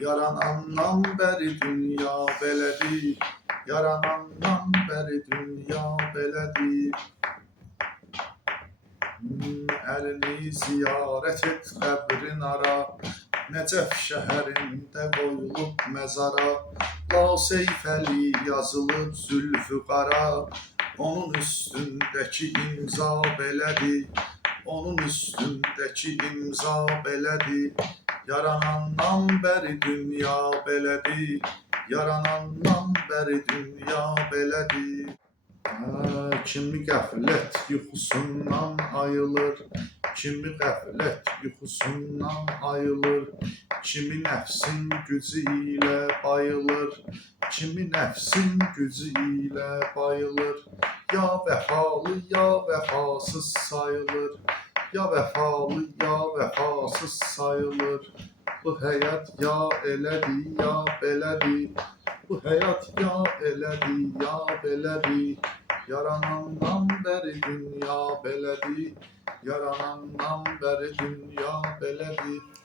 Yaranandan bəri dünya belədir. Yaranandan bəri dünya belədir. Əlini ziyarət et qəbrin ara, Nəcəf şəhərində qoyulub məzara. La Seyfəli yazılıb zülfü qara, onun üstündəki imza belədir. Onun üstündəki imza belədir. Yaranandan bəri dünya belədir. Yaranandan bəri dünya belədir. Kimi qəflət yuxusundan ayılır, kimi qəflət yuxusundan ayılır, kimi nəfsin gücü ilə bayılır, kimi nəfsin gücü ilə bayılır. Ya vəfalı, ya vəfasız sayılır, ya vəfalı, ya vəfasız sayılır. Bu həyat ya elədir, ya belədir. Bu həyat ya elədir, ya belədir. Yaranandan bəri dünya belədir. Yaranandan bəri dünya belədir.